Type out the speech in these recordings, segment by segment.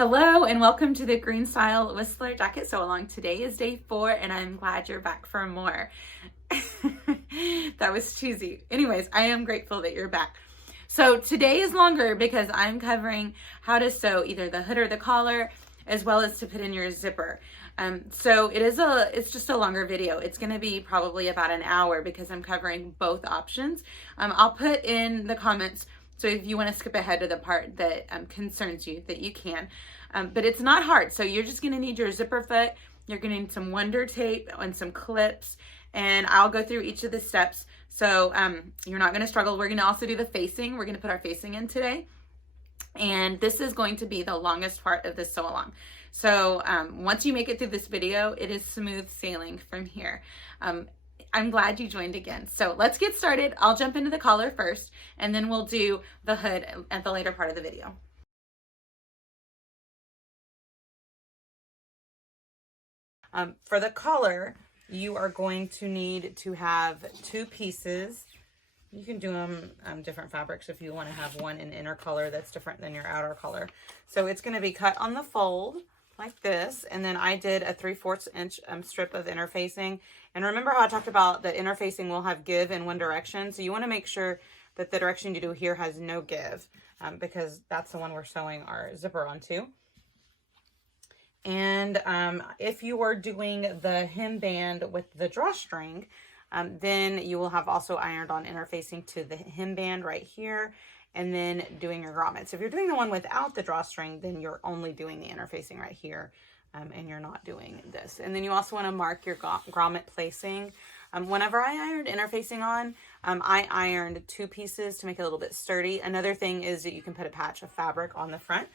Hello and welcome to the Greenstyle Whistler Jacket Sew Along. Today is day 4 and I'm glad you're back for more. That was cheesy. Anyways, I am grateful that you're back. So today is longer because I'm covering how to sew either the hood or the collar, as well as to put in your zipper. So it's just a longer video. It's going to be probably about an hour because I'm covering both options. I'll put in the comments, so if you want to skip ahead to the part that concerns you, that you can. But it's not hard. So you're just going to need your zipper foot. You're going to need some Wonder Tape and some clips. And I'll go through each of the steps. So you're not going to struggle. We're going to also do the facing. We're going to put our facing in today. And this is going to be the longest part of this sew along. So once you make it through this video, it is smooth sailing from here. I'm glad you joined again. So let's get started. I'll jump into the collar first, and then we'll do the hood at the later part of the video. For the collar, you are going to need to have 2 pieces. You can do them different fabrics if you want to have one in inner color that's different than your outer color. So it's going to be cut on the fold like this, and then I did a 3/4 inch strip of interfacing. And remember how I talked about that interfacing will have give in one direction, so you want to make sure that the direction you do here has no give, because that's the one we're sewing our zipper onto. And if you are doing the hem band with the drawstring, then you will have also ironed on interfacing to the hem band right here, and then doing your grommets. If you're doing the one without the drawstring, then you're only doing the interfacing right here, and you're not doing this. And then you also want to mark your grommet placing. Whenever I ironed interfacing on, I ironed 2 pieces to make it a little bit sturdy. Another thing is that you can put a patch of fabric on the front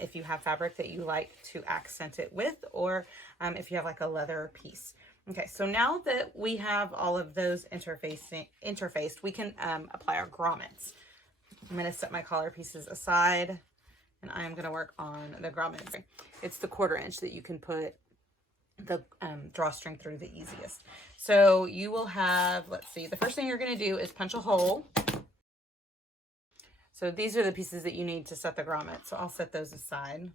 if you have fabric that you like to accent it with, or if you have like a leather piece. Okay, so now that we have all of those interfaced, we can apply our grommets. I'm going to set my collar pieces aside, and I'm going to work on the grommets. It's the 1/4 inch that you can put the drawstring through the easiest. So you will have, let's see, the first thing you're going to do is punch a hole. So these are the pieces that you need to set the grommet. So I'll set those aside.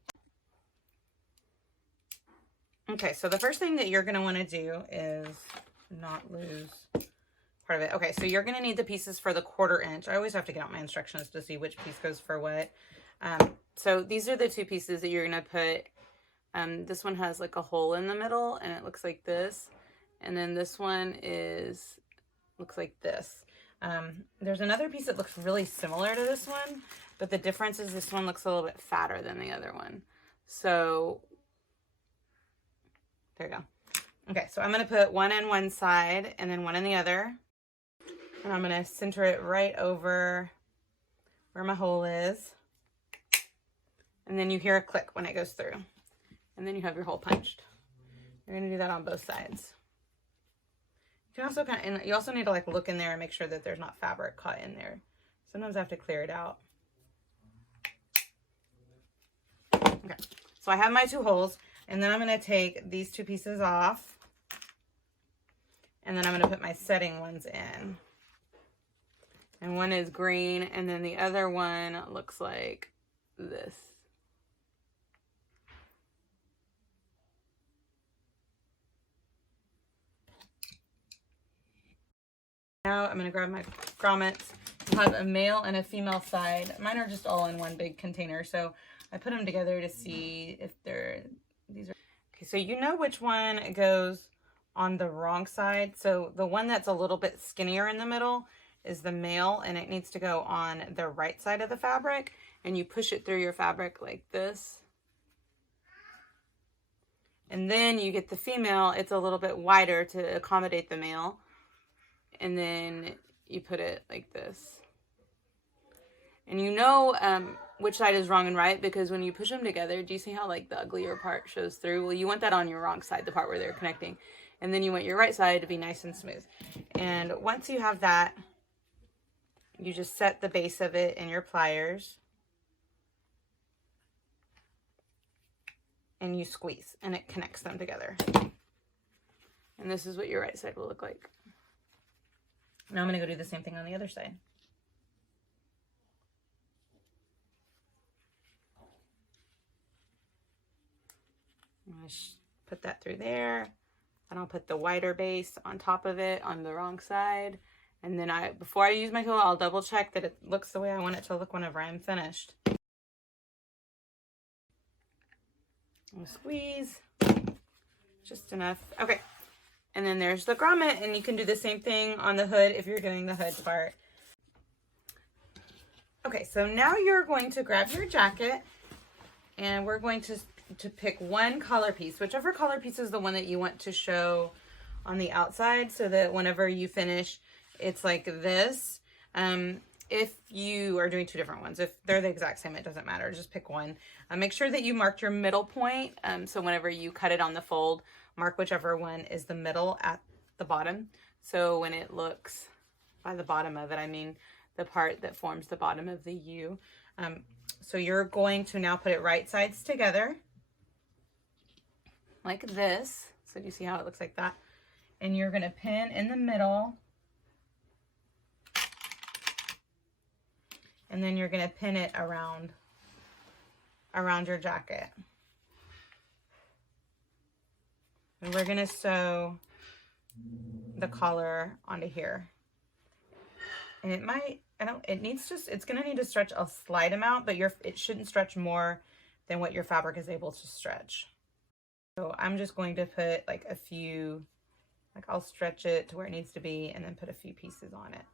Okay, so the first thing that you're going to want to do is not lose part of it. Okay, so you're going to need the pieces for the 1/4 inch. I always have to get out my instructions to see which piece goes for what. So these are the 2 pieces that you're going to put. This one has like a hole in the middle, and it looks like this. And then this one looks like this. There's another piece that looks really similar to this one, but the difference is this one looks a little bit fatter than the other one. So there you go. Okay, so I'm going to put one in one side and then one in the other. And I'm going to center it right over where my hole is. And then you hear a click when it goes through. And then you have your hole punched. You're going to do that on both sides. You can also and you also need to like look in there and make sure that there's not fabric caught in there. Sometimes I have to clear it out. Okay, so I have my 2 holes, and then I'm going to take these 2 pieces off, and then I'm going to put my setting ones in. And one is green, and then the other one looks like this. Now I'm going to grab my grommets. I'll have a male and a female side. Mine are just all in one big container, so I put them together to see if these are... Okay, so you know which one goes on the wrong side. So the one that's a little bit skinnier in the middle is the male, and it needs to go on the right side of the fabric, and you push it through your fabric like this. And then you get the female. It's a little bit wider to accommodate the male. And then you put it like this. And you know which side is wrong and right, because when you push them together, do you see how like the uglier part shows through? Well, you want that on your wrong side, the part where they're connecting. And then you want your right side to be nice and smooth. And once you have that, you just set the base of it in your pliers. And you squeeze, and it connects them together. And this is what your right side will look like. Now I'm going to go do the same thing on the other side. I put that through there. And I'll put the wider base on top of it on the wrong side. And then before I use my tool, I'll double check that it looks the way I want it to look whenever I'm finished. And squeeze just enough. Okay. And then there's the grommet, and you can do the same thing on the hood if you're doing the hood part. Okay, so now you're going to grab your jacket, and we're going to pick one collar piece, whichever color piece is the one that you want to show on the outside, so that whenever you finish, it's like this. If you are doing two different ones, if they're the exact same, it doesn't matter. Just pick one. Make sure that you marked your middle point. So whenever you cut it on the fold, mark whichever one is the middle at the bottom. So when it looks, by the bottom of it, I mean the part that forms the bottom of the U. So you're going to now put it right sides together like this. So do you see how it looks like that? And you're going to pin in the middle. And then you're going to pin it around your jacket. And we're going to sew the collar onto here. And it might, it's going to need to stretch a slight amount, but it shouldn't stretch more than what your fabric is able to stretch. So I'm just going to put like a few, like I'll stretch it to where it needs to be and then put a few pieces on it.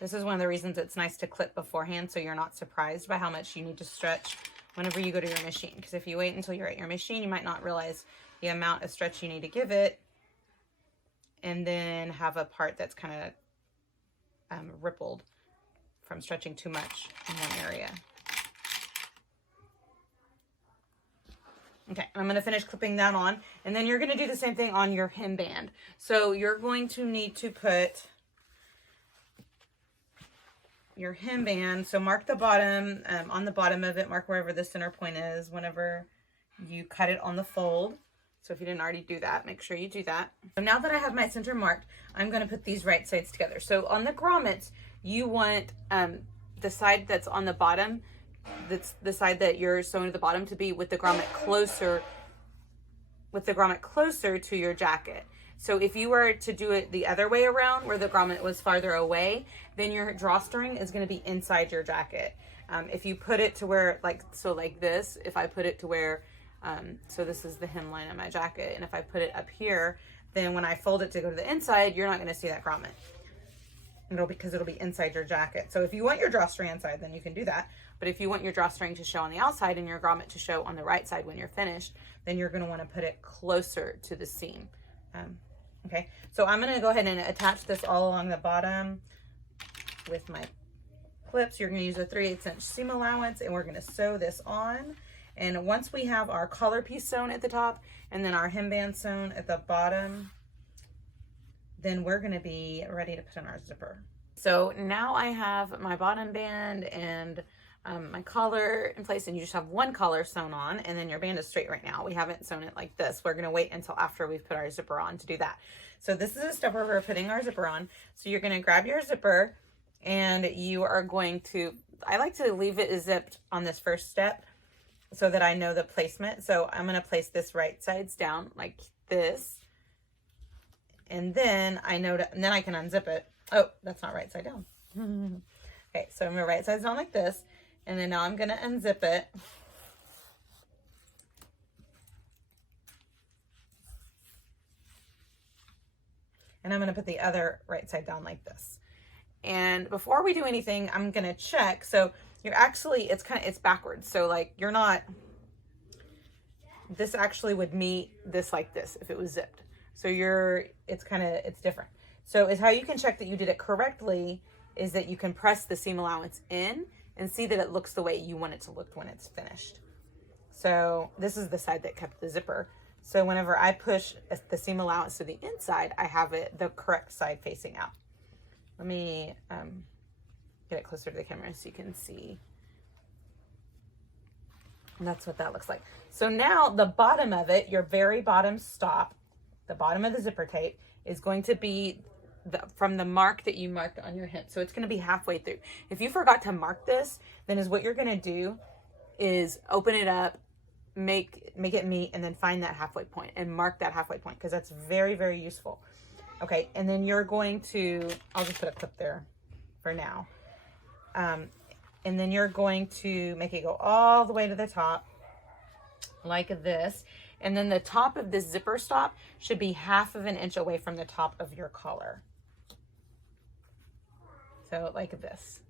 This is one of the reasons it's nice to clip beforehand, so you're not surprised by how much you need to stretch whenever you go to your machine. Because if you wait until you're at your machine, you might not realize the amount of stretch you need to give it, and then have a part that's kind of rippled from stretching too much in one area. Okay, I'm going to finish clipping that on, and then you're going to do the same thing on your hem band. So you're going to need to put your hem band, so mark the bottom, on the bottom of it, mark wherever the center point is whenever you cut it on the fold. So if you didn't already do that, make sure you do that. So now that I have my center marked, I'm going to put these right sides together. So on the grommets, you want the side that's on the bottom, that's the side that you're sewing to the bottom, to be with the grommet closer to your jacket. So if you were to do it the other way around, where the grommet was farther away, then your drawstring is going to be inside your jacket. If you put it to where, like this, if I put it to where, so this is the hemline of my jacket, and if I put it up here, then when I fold it to go to the inside, you're not going to see that grommet. Because it'll be inside your jacket. So if you want your drawstring inside, then you can do that. But if you want your drawstring to show on the outside and your grommet to show on the right side when you're finished, then you're going to want to put it closer to the seam. Okay, so I'm going to go ahead and attach this all along the bottom with my clips. You're going to use a 3/8 inch seam allowance, and we're going to sew this on. And once we have our collar piece sewn at the top and then our hemband sewn at the bottom, then we're going to be ready to put in our zipper. So now I have my bottom band and my collar in place, and you just have one collar sewn on, and then your band is straight right now. We haven't sewn it like this. We're going to wait until after we've put our zipper on to do that. So this is a step where we're putting our zipper on. So you're going to grab your zipper, and you are going to, I like to leave it zipped on this first step so that I know the placement. So I'm going to place this right sides down like this. And then I know and then I can unzip it. Oh, that's not right side down. Okay, so I'm going to right sides down like this. And then now I'm going to unzip it. And I'm going to put the other right side down like this. And before we do anything, I'm going to check. So you're actually, it's backwards. So like you're not, this actually would meet this like this if it was zipped. So it's different. So is how you can check that you did it correctly is that you can press the seam allowance in and see that it looks the way you want it to look when it's finished. So this is the side that kept the zipper. So whenever I push the seam allowance to the inside, I have it the correct side facing out. Let me get it closer to the camera so you can see. And that's what that looks like. So now the bottom of it, your very bottom stop, the bottom of the zipper tape is going to be from the mark that you marked on your hem. So it's going to be halfway through. If you forgot to mark this, then what you're going to do is open it up, make it meet, and then find that halfway point and mark that halfway point, because that's very, very useful. Okay, and then you're going to, I'll just put a clip there for now. And then you're going to make it go all the way to the top like this. And then the top of this zipper stop should be 1/2 inch away from the top of your collar. So like this.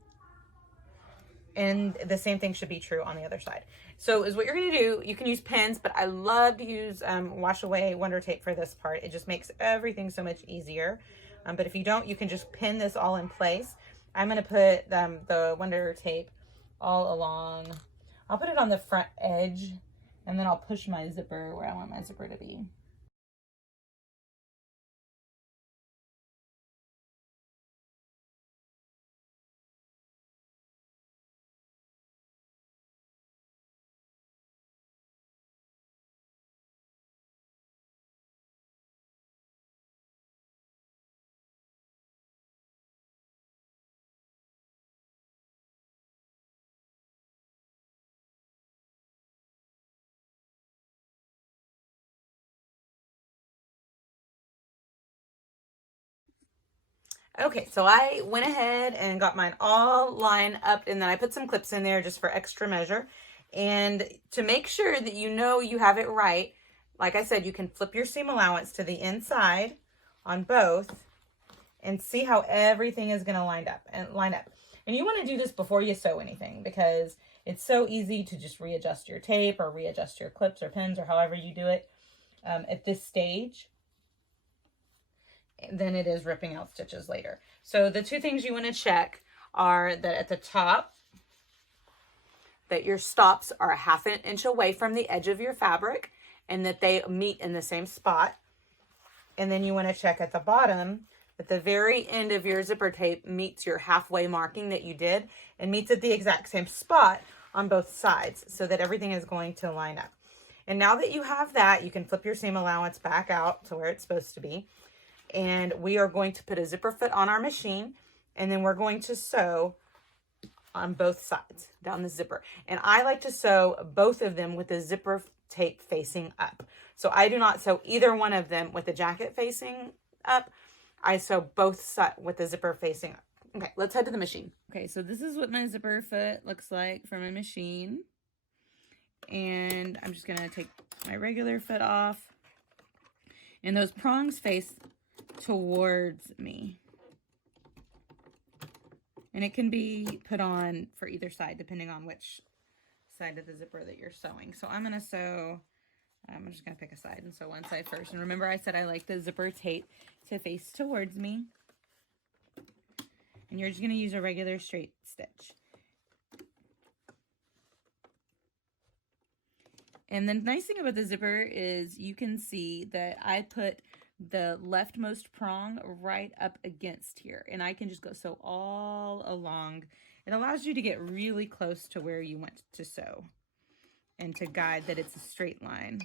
And the same thing should be true on the other side. So is what you're going to do. You can use pins, but I love to use wash away Wonder Tape for this part. It just makes everything so much easier. But if you don't, you can just pin this all in place. I'm going to put the Wonder Tape all along. I'll put it on the front edge, and then I'll push my zipper where I want my zipper to be. Okay, so I went ahead and got mine all lined up, and then I put some clips in there just for extra measure. And to make sure that you know you have it right, like I said, you can flip your seam allowance to the inside on both and see how everything is going to line up. And you want to do this before you sew anything, because it's so easy to just readjust your tape or readjust your clips or pins or however you do it at this stage than it is ripping out stitches later. So the two things you want to check are that at the top, that your stops are 1/2 inch away from the edge of your fabric and that they meet in the same spot. And then you want to check at the bottom that the very end of your zipper tape meets your halfway marking that you did and meets at the exact same spot on both sides, so that everything is going to line up. And now that you have that, you can flip your seam allowance back out to where it's supposed to be. And we are going to put a zipper foot on our machine, and then we're going to sew on both sides down the zipper. And I like to sew both of them with the zipper tape facing up. So I do not sew either one of them with the jacket facing up. I sew both sides with the zipper facing up. Okay, let's head to the machine. Okay, so this is what my zipper foot looks like from my machine. And I'm just gonna take my regular foot off. And those prongs face towards me, and it can be put on for either side depending on which side of the zipper that you're sewing. So I'm gonna sew, I'm just gonna pick a side and sew one side first. And remember, I said I like the zipper tape to face towards me, and you're just gonna use a regular straight stitch. And the nice thing about the zipper is you can see that I put the leftmost prong right up against here, and I can just go sew all along. It allows you to get really close to where you want to sew and to guide that it's a straight line.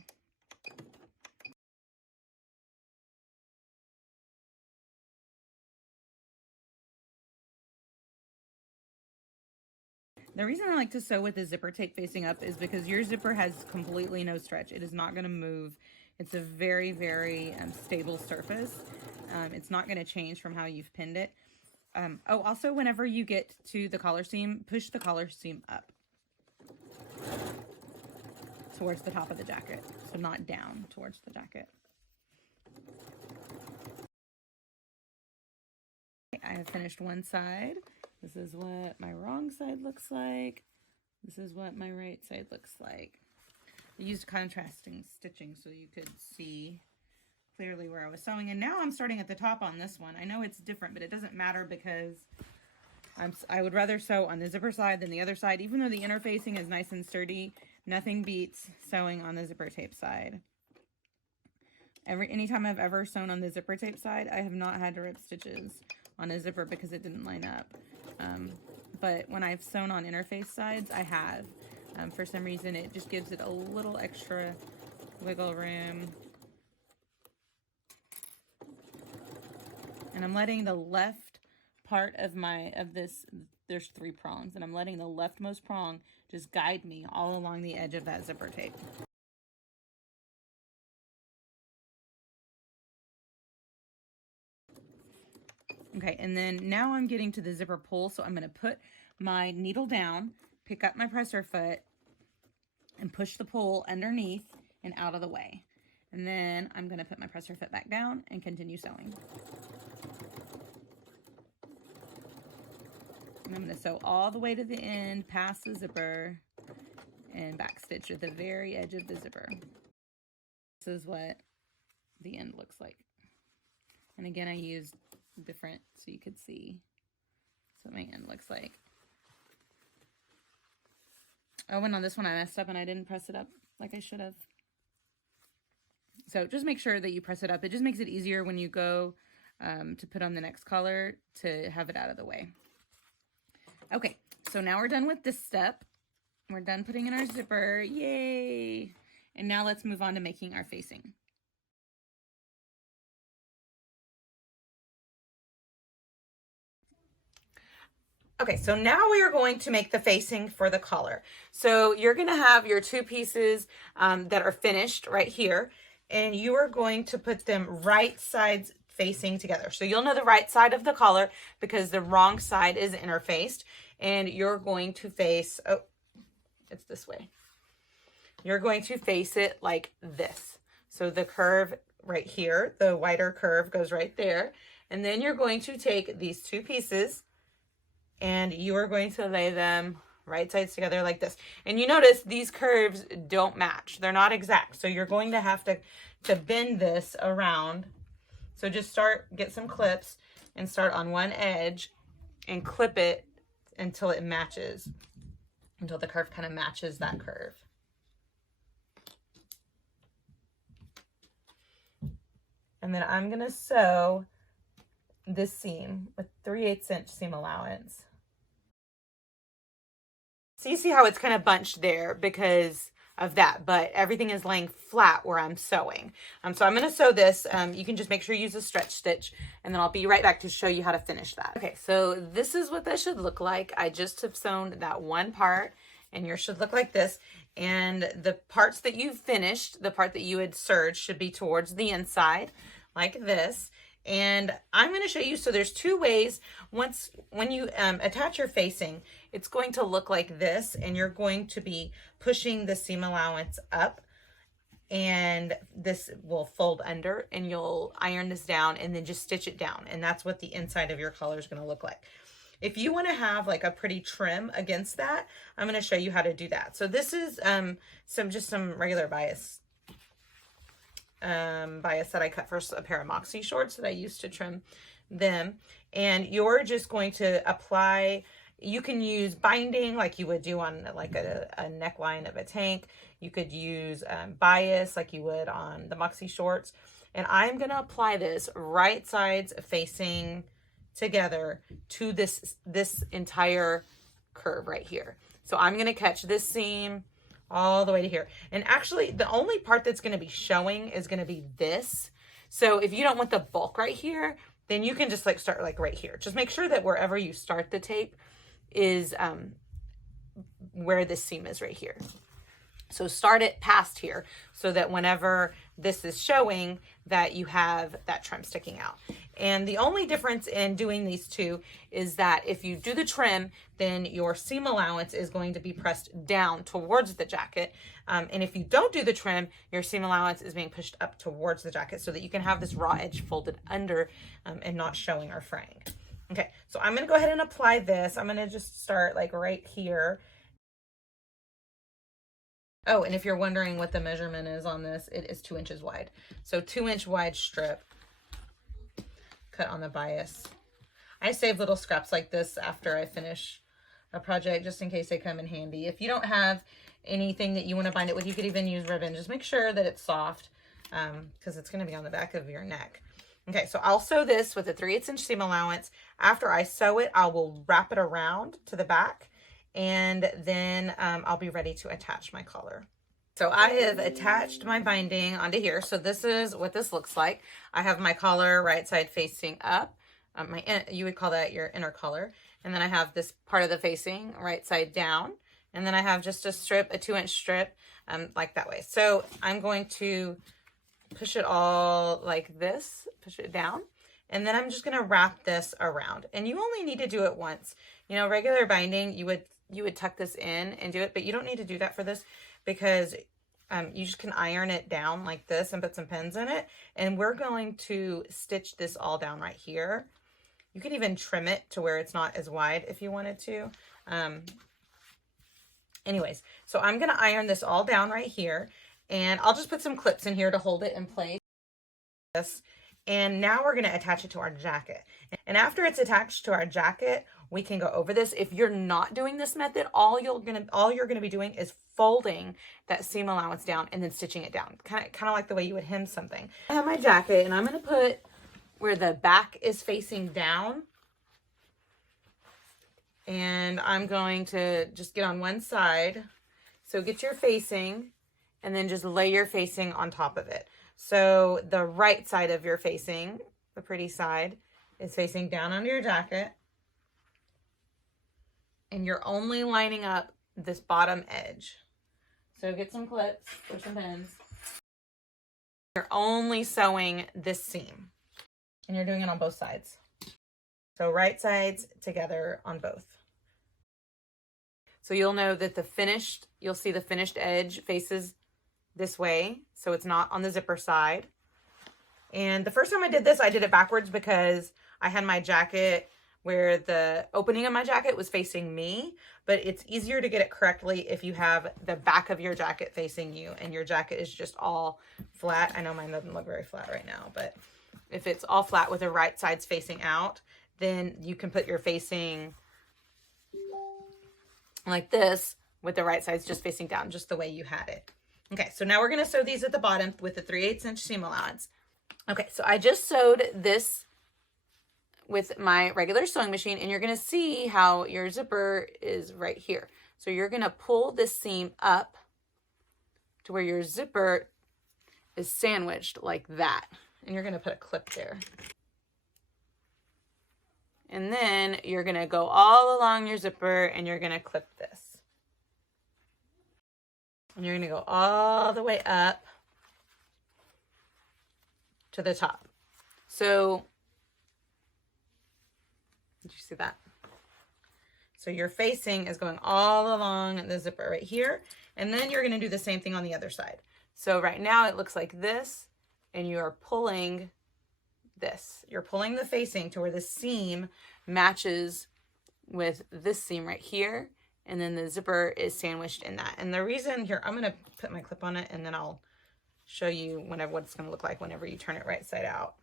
The reason I like to sew with the zipper tape facing up is because your zipper has completely no stretch. It is not going to move. It's a very, very stable surface. It's not going to change from how you've pinned it. Oh, also, whenever you get to the collar seam, push the collar seam up towards the top of the jacket. So not down towards the jacket. Okay, I have finished one side. This is what my wrong side looks like. This is what my right side looks like. I used contrasting stitching so you could see clearly where I was sewing. And now I'm starting at the top on this one. I know it's different, but it doesn't matter because I would rather sew on the zipper side than the other side. Even though the interfacing is nice and sturdy, nothing beats sewing on the zipper tape side. Anytime I've ever sewn on the zipper tape side, I have not had to rip stitches on a zipper because it didn't line up. But when I've sewn on interface sides, I have. For some reason, it just gives it a little extra wiggle room. And I'm letting the left part of this, there's 3 prongs, and I'm letting the leftmost prong just guide me all along the edge of that zipper tape. Okay, and then now I'm getting to the zipper pull, so I'm going to put my needle down, pick up my presser foot, and push the pull underneath and out of the way. And then I'm going to put my presser foot back down and continue sewing. And I'm going to sew all the way to the end, past the zipper, and backstitch at the very edge of the zipper. This is what the end looks like. And again, I used different so you could see. So my end looks like. Oh, and on this one I messed up and I didn't press it up like I should have. So just make sure that you press it up. It just makes it easier when you go to put on the next color to have it out of the way. Okay, so now we're done with this step. We're done putting in our zipper. Yay! And now let's move on to making our facing. Okay, so now we are going to make the facing for the collar. So you're going to have your two pieces that are finished right here, and you are going to put them right sides facing together. So you'll know the right side of the collar because the wrong side is interfaced, and you're going to face, oh, it's this way. You're going to face it like this. So the curve right here, the wider curve goes right there, and then you're going to take these two pieces and you are going to lay them right sides together like this. And you notice these curves don't match. They're not exact. So you're going to have to bend this around. So just get some clips and start on one edge and clip it until it matches, until the curve kind of matches that curve. And then I'm gonna sew this seam with 3/8 inch seam allowance. So you see how it's kind of bunched there because of that, but everything is laying flat where I'm sewing. So I'm going to sew this. You can just make sure you use a stretch stitch, and then I'll be right back to show you how to finish that. Okay, so this is what that should look like. I just have sewn that one part, and yours should look like this. And the parts that you've finished, the part that you had serged, should be towards the inside like this. And I'm going to show you, so there's two ways. When you attach your facing, it's going to look like this, and you're going to be pushing the seam allowance up, and this will fold under, and you'll iron this down and then just stitch it down. And that's what the inside of your collar is going to look like. If you want to have like a pretty trim against that, I'm going to show you how to do that. So this is some regular bias that I cut for a pair of Moxie shorts that I used to trim them. And you're just going to apply, you can use binding like you would do on like a neckline of a tank. You could use bias like you would on the Moxie shorts. And I'm going to apply this right sides facing together to this entire curve right here. So I'm going to catch this seam all the way to here. And actually the only part that's going to be showing is going to be this. So if you don't want the bulk right here, then you can just like start like right here. Just make sure that wherever you start the tape is where this seam is right here. So start it past here so that whenever this is showing that you have that trim sticking out. And the only difference in doing these two is that if you do the trim, then your seam allowance is going to be pressed down towards the jacket. And if you don't do the trim, your seam allowance is being pushed up towards the jacket so that you can have this raw edge folded under and not showing or fraying. Okay, so I'm going to go ahead and apply this. I'm going to just start like right here. Oh, and if you're wondering what the measurement is on this, it is 2 inches wide. So 2-inch wide strip cut on the bias. I save little scraps like this after I finish a project just in case they come in handy. If you don't have anything that you want to bind it with, you could even use ribbon. Just make sure that it's soft because it's going to be on the back of your neck. Okay, so I'll sew this with a 3/8 inch seam allowance. After I sew it, I will wrap it around to the back, and then I'll be ready to attach my collar. So I have attached my binding onto here. So this is what this looks like. I have my collar right side facing up. You would call that your inner collar. And then I have this part of the facing right side down. And then I have just a strip, a 2-inch strip, like that way. So I'm going to push it all like this, push it down. And then I'm just going to wrap this around, and you only need to do it once. You know, regular binding, you would tuck this in and do it, but you don't need to do that for this, because you just can iron it down like this and put some pins in it. And we're going to stitch this all down right here. You can even trim it to where it's not as wide if you wanted to. Anyways, so I'm going to iron this all down right here, and I'll just put some clips in here to hold it in place. And now we're going to attach it to our jacket. And after it's attached to our jacket, we can go over this. If you're not doing this method, all you're going to be doing is folding that seam allowance down and then stitching it down. Kind of like the way you would hem something. I have my jacket, and I'm going to put where the back is facing down. And I'm going to just get on one side. So get your facing and then just lay your facing on top of it. So the right side of your facing, the pretty side, is facing down under your jacket. And you're only lining up this bottom edge. So get some clips or some pins. You're only sewing this seam. And you're doing it on both sides. So right sides together on both. So you'll know that you'll see the finished edge faces this way, so it's not on the zipper side. And the first time I did this, I did it backwards because I had my jacket where the opening of my jacket was facing me, but it's easier to get it correctly if you have the back of your jacket facing you and your jacket is just all flat. I know mine doesn't look very flat right now, but if it's all flat with the right sides facing out, then you can put your facing like this with the right sides just facing down, just the way you had it. Okay, so now we're going to sew these at the bottom with the 3/8 inch seam allowance. Okay, so I just sewed this with my regular sewing machine, and you're going to see how your zipper is right here. So you're going to pull this seam up to where your zipper is sandwiched like that. And you're going to put a clip there. And then you're going to go all along your zipper and you're going to clip this. And you're going to go all the way up to the top. So, did you see that? So your facing is going all along the zipper right here. And then you're going to do the same thing on the other side. So right now it looks like this, and you are pulling this. You're pulling the facing to where the seam matches with this seam right here. And then the zipper is sandwiched in that. And the reason here, I'm going to put my clip on it, and then I'll show you what it's going to look like whenever you turn it right side out.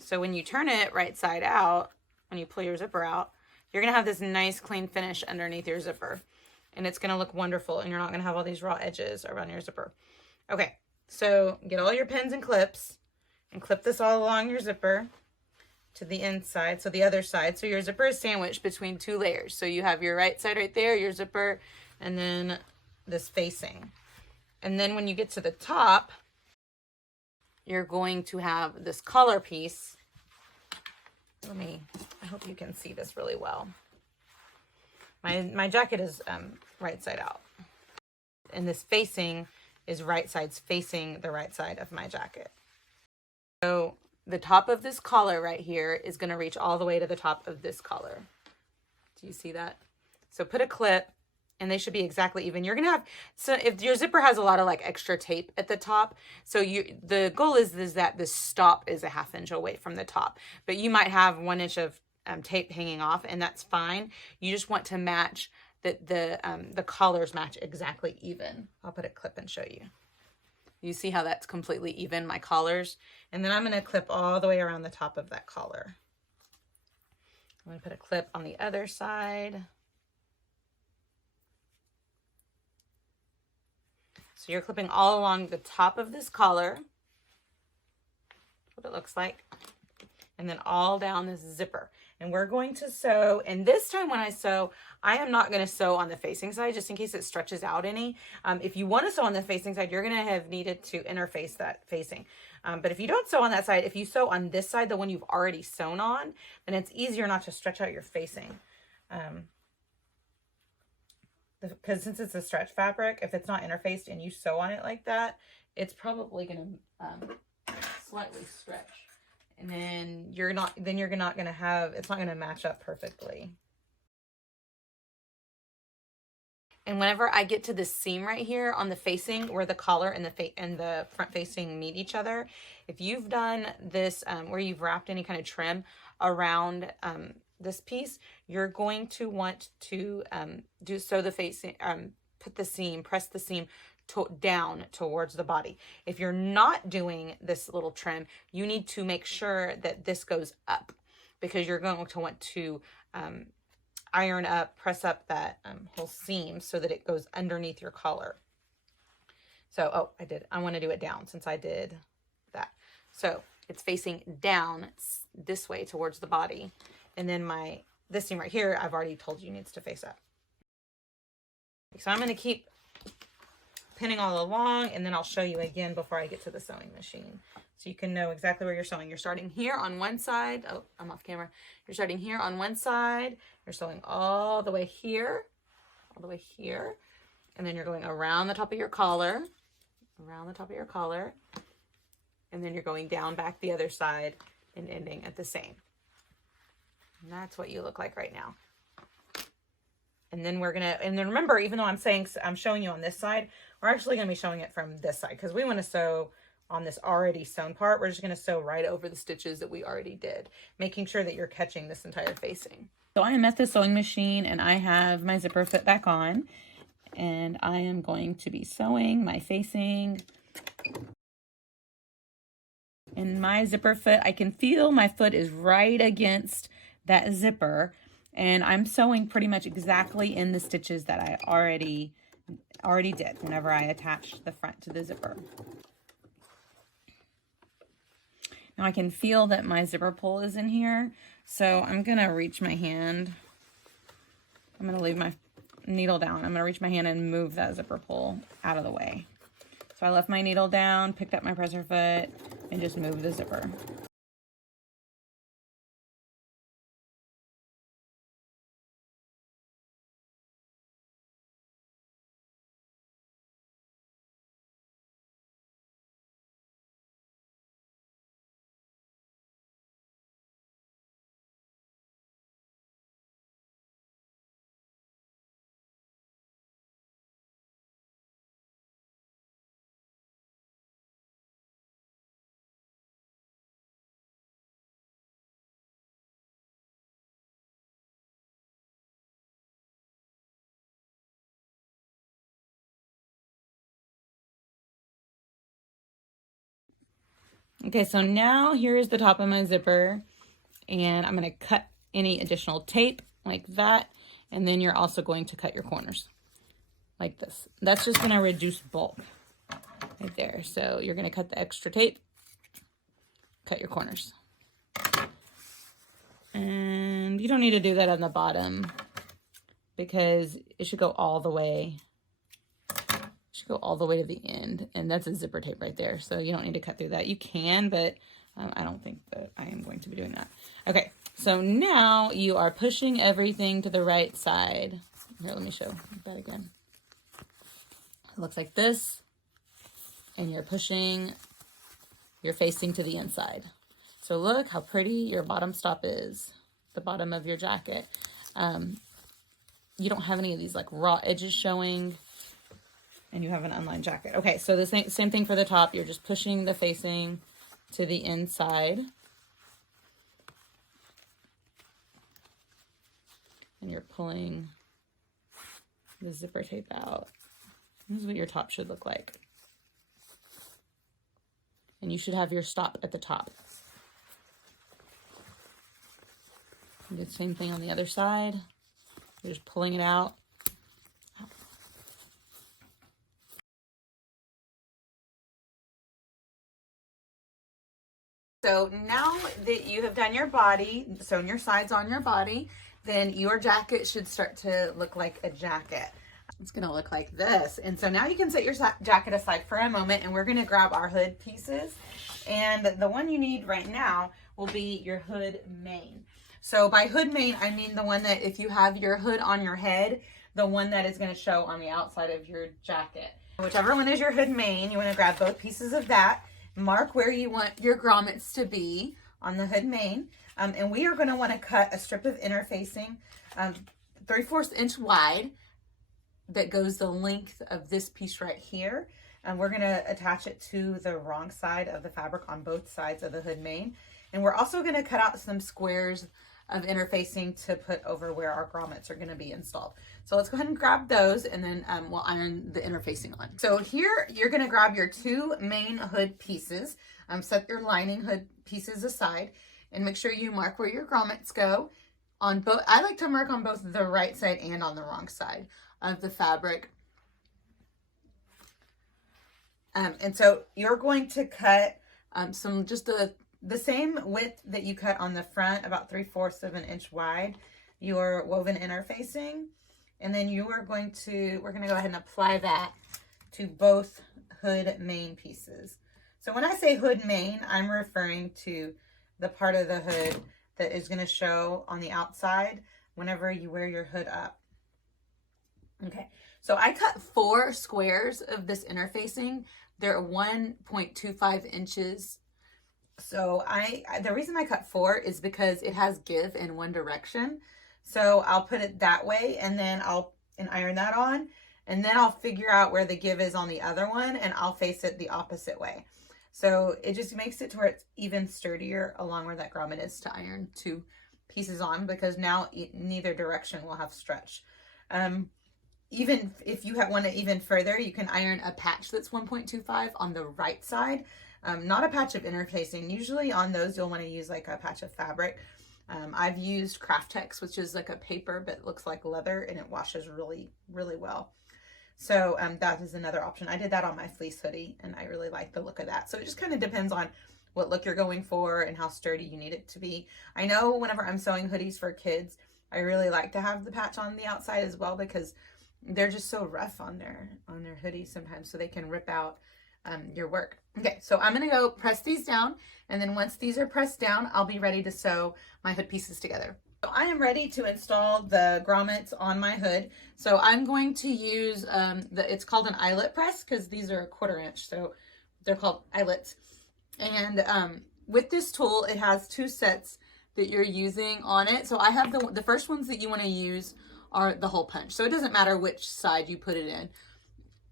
So when you turn it right side out, when you pull your zipper out, you're going to have this nice clean finish underneath your zipper. And it's going to look wonderful, and you're not going to have all these raw edges around your zipper. Okay, so get all your pins and clips and clip this all along your zipper to the inside, so the other side. So your zipper is sandwiched between two layers. So you have your right side right there, your zipper, and then this facing. And then when you get to the top, you're going to have this collar piece. I hope you can see this really well. My jacket is right side out. And this facing is right sides facing the right side of my jacket. So the top of this collar right here is going to reach all the way to the top of this collar. Do you see that? So put a clip, and they should be exactly even. You're going to have, so if your zipper has a lot of like extra tape at the top, so the goal is that the stop is a 1/2 inch away from the top, but you might have 1 inch of tape hanging off, and that's fine. You just want to match the collars match exactly even. I'll put a clip and show you. You see how that's completely even, my collars? And then I'm going to clip all the way around the top of that collar. I'm going to put a clip on the other side. So you're clipping all along the top of this collar. What it looks like. And then all down this zipper. And we're going to sew, and this time when I sew, I am not going to sew on the facing side just in case it stretches out any. If you want to sew on the facing side, you're going to have needed to interface that facing. But if you don't sew on that side, if you sew on this side, the one you've already sewn on, then it's easier not to stretch out your facing. because since it's a stretch fabric, if it's not interfaced and you sew on it like that, it's probably going to slightly stretch. And then you're not going to have, it's not going to match up perfectly. And whenever I get to this seam right here on the facing where the collar and the front facing meet each other, if you've done this where you've wrapped any kind of trim around this piece, you're going to want to sew the facing, put the seam, press the seam down towards the body. If you're not doing this little trim, you need to make sure that this goes up, because you're going to want to iron up, press up that whole seam so that it goes underneath your collar. So, oh, I want to do it down since I did that. So it's facing down this way towards the body. And then this seam right here, I've already told you needs to face up. So I'm going to keep pinning all along, and then I'll show you again before I get to the sewing machine, so you can know exactly where you're sewing. You're starting here on one side. Oh, I'm off camera. You're starting here on one side. You're sewing all the way here, and then you're going around the top of your collar, and then you're going down back the other side and ending at the same. And that's what you look like right now. And then and then remember, even though I'm showing you on this side, we're actually going to be showing it from this side, because we want to sew on this already sewn part. We're just going to sew right over the stitches that we already did, making sure that you're catching this entire facing. So I am at the sewing machine, and I have my zipper foot back on, and I am going to be sewing my facing. And my zipper foot, I can feel my foot is right against that zipper. And I'm sewing pretty much exactly in the stitches that I already did whenever I attached the front to the zipper. Now I can feel that my zipper pull is in here, so I'm going to reach my hand. I'm going to leave my needle down. I'm going to reach my hand and move that zipper pull out of the way. So I left my needle down, picked up my presser foot, and just moved the zipper. Okay, so now here is the top of my zipper, and I'm going to cut any additional tape like that, and then you're also going to cut your corners like this. That's just going to reduce bulk right there. So you're going to cut the extra tape, cut your corners. And you don't need to do that on the bottom, because it should go all the way. Should go all the way to the end, and that's a zipper tape right there, so you don't need to cut through that. You can, but I don't think that I am going to be doing that. Okay, so now you are pushing everything to the right side. Here, let me show that again. It looks like this, and you're facing to the inside. So look how pretty your bottom stop is, the bottom of your jacket. You don't have any of these like raw edges showing, and you have an unlined jacket. Okay, so the same thing for the top. You're just pushing the facing to the inside. And you're pulling the zipper tape out. This is what your top should look like. And you should have your stop at the top. And do the same thing on the other side. You're just pulling it out. So now that you have done your body, sewn your sides on your body, then your jacket should start to look like a jacket. It's going to look like this. And so now you can set your jacket aside for a moment, and we're going to grab our hood pieces. And the one you need right now will be your hood main. So by hood main, I mean the one that if you have your hood on your head, the one that is going to show on the outside of your jacket. Whichever one is your hood main, you want to grab both pieces of that, mark where you want your grommets to be on the hood main, and we are going to want to cut a strip of interfacing 3/4 inch wide that goes the length of this piece right here. And we're going to attach it to the wrong side of the fabric on both sides of the hood main. And we're also going to cut out some squares of interfacing to put over where our grommets are going to be installed. So let's go ahead and grab those, and then we'll iron the interfacing on. So here you're going to grab your 2 main hood pieces, set your lining hood pieces aside, and make sure you mark where your grommets go on both. I like to mark on both the right side and on the wrong side of the fabric. And so you're going to cut some, just the same width that you cut on the front, about 3/4 of an inch wide, your woven interfacing. And then we're going to go ahead and apply that to both hood main pieces. So when I say hood main, I'm referring to the part of the hood that is going to show on the outside whenever you wear your hood up. Okay, so I cut 4 squares of this interfacing. They're 1.25 inches. So the reason I cut 4 is because it has give in one direction. So I'll put it that way, and then I'll iron that on, and then I'll figure out where the give is on the other one, and I'll face it the opposite way. So it just makes it to where it's even sturdier along where that grommet is to iron 2 pieces on, because now neither direction will have stretch. Even if you want to even further, you can iron a patch that's 1.25 on the right side, not a patch of interfacing. Usually on those, you'll want to use like a patch of fabric. I've used Craftex, which is like a paper but looks like leather, and it washes really, really well. So that is another option. I did that on my fleece hoodie, and I really like the look of that. So it just kind of depends on what look you're going for and how sturdy you need it to be. I know whenever I'm sewing hoodies for kids, I really like to have the patch on the outside as well, because they're just so rough on their hoodies sometimes, so they can rip out your work. Okay, so I'm gonna go press these down, and then once these are pressed down, I'll be ready to sew my hood pieces together. So I am ready to install the grommets on my hood. So I'm going to use it's called an eyelet press, because these are 1/4 inch, so they're called eyelets. And with this tool, it has 2 sets that you're using on it. So I have the first ones that you want to use are the hole punch. So it doesn't matter which side you put it in,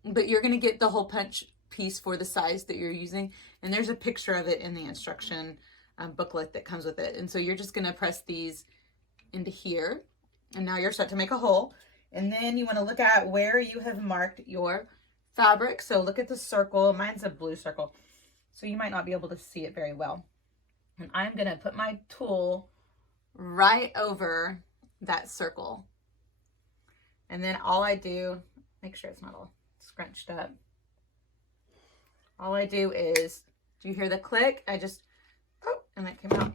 but you're going to get the hole punch piece for the size that you're using. And there's a picture of it in the instruction booklet that comes with it. And so you're just going to press these into here. And now you're set to make a hole. And then you want to look at where you have marked your fabric. So look at the circle. Mine's a blue circle, so you might not be able to see it very well. And I'm going to put my tool right over that circle. And then all I do, make sure it's not all scrunched up. All I do is, do you hear the click? I just, oh, and that came out.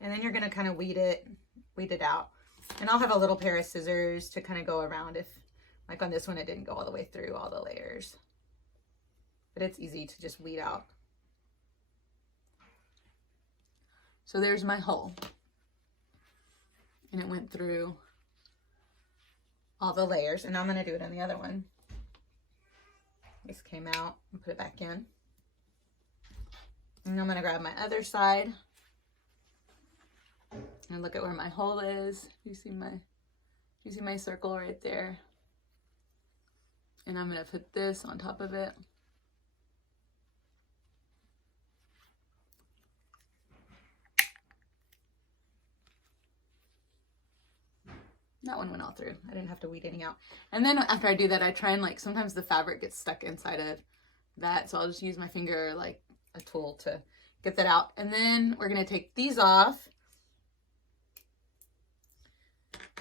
And then you're going to kind of weed it out. And I'll have a little pair of scissors to kind of go around if, like on this one, it didn't go all the way through all the layers. But it's easy to just weed out. So there's my hole. And it went through all the layers. And now I'm going to do it on the other one. This came out and put it back in. And I'm going to grab my other side and look at where my hole is. You see my circle right there. And I'm going to put this on top of it. That one went all through. I didn't have to weed any out. And then after I do that, I try and like, sometimes the fabric gets stuck inside of that. So I'll just use my finger like a tool to get that out. And then we're going to take these off.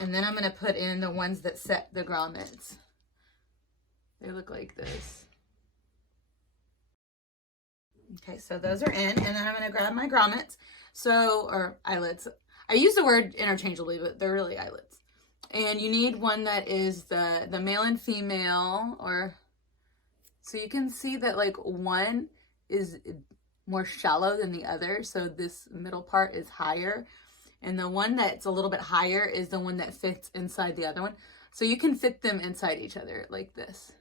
And then I'm going to put in the ones that set the grommets. They look like this. Okay, so those are in. And then I'm going to grab my grommets. So, or eyelets. I use the word interchangeably, but they're really eyelets. And you need one that is the male and female, or so you can see that like one is more shallow than the other. So this middle part is higher. And the one that's a little bit higher is the one that fits inside the other one. So you can fit them inside each other like this.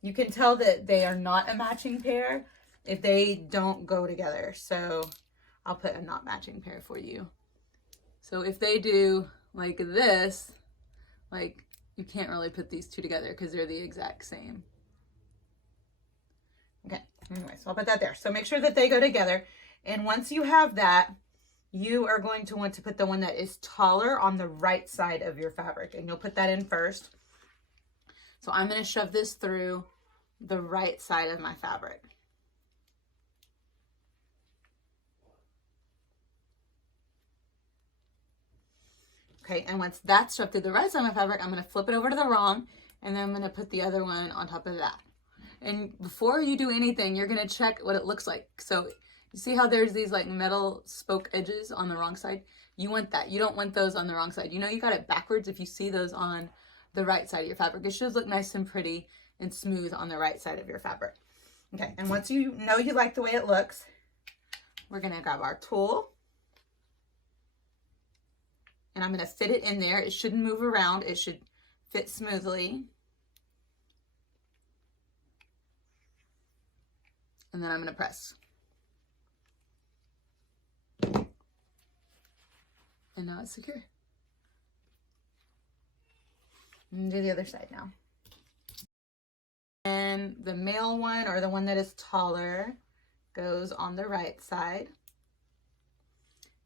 You can tell that they are not a matching pair if they don't go together. So I'll put a not matching pair for you. So if they do like this, like you can't really put these two together because they're the exact same. Okay, anyway, so I'll put that there. So make sure that they go together. And once you have that, you are going to want to put the one that is taller on the right side of your fabric. And you'll put that in first. So I'm going to shove this through the right side of my fabric. Okay, and once that's shoved through the right side of my fabric, I'm going to flip it over to the wrong, and then I'm going to put the other one on top of that. And before you do anything, you're going to check what it looks like. So you see how there's these like metal spoke edges on the wrong side? You want that. You don't want those on the wrong side. You know you got it backwards if you see those on the right side of your fabric. It should look nice and pretty and smooth on the right side of your fabric. Okay, and once you know you like the way it looks, we're going to grab our tool. And I'm going to fit it in there. It shouldn't move around. It should fit smoothly. And then I'm going to press. And now it's secure. And do the other side now. And the male one, or the one that is taller, goes on the right side.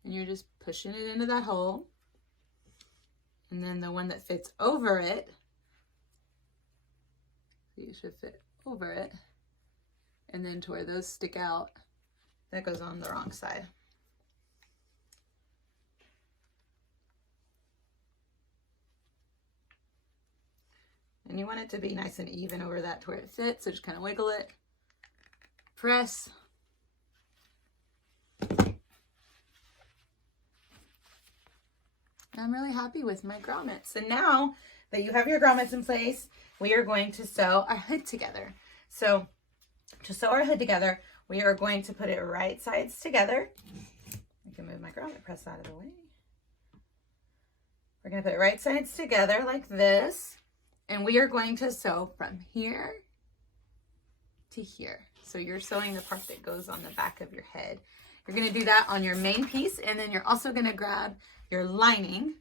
And you're just pushing it into that hole. And then the one that fits over it, so you should fit over it, and then to where those stick out, that goes on the wrong side. And you want it to be nice and even over that to where it fits, so just kind of wiggle it, press. I'm really happy with my grommets. And now that you have your grommets in place, we are going to sew our hood together. So to sew our hood together, we are going to put it right sides together. I can move my grommet press out of the way. We're going to put it right sides together like this. And we are going to sew from here to here. So you're sewing the part that goes on the back of your head. You're going to do that on your main piece, and then you're also going to grab your lining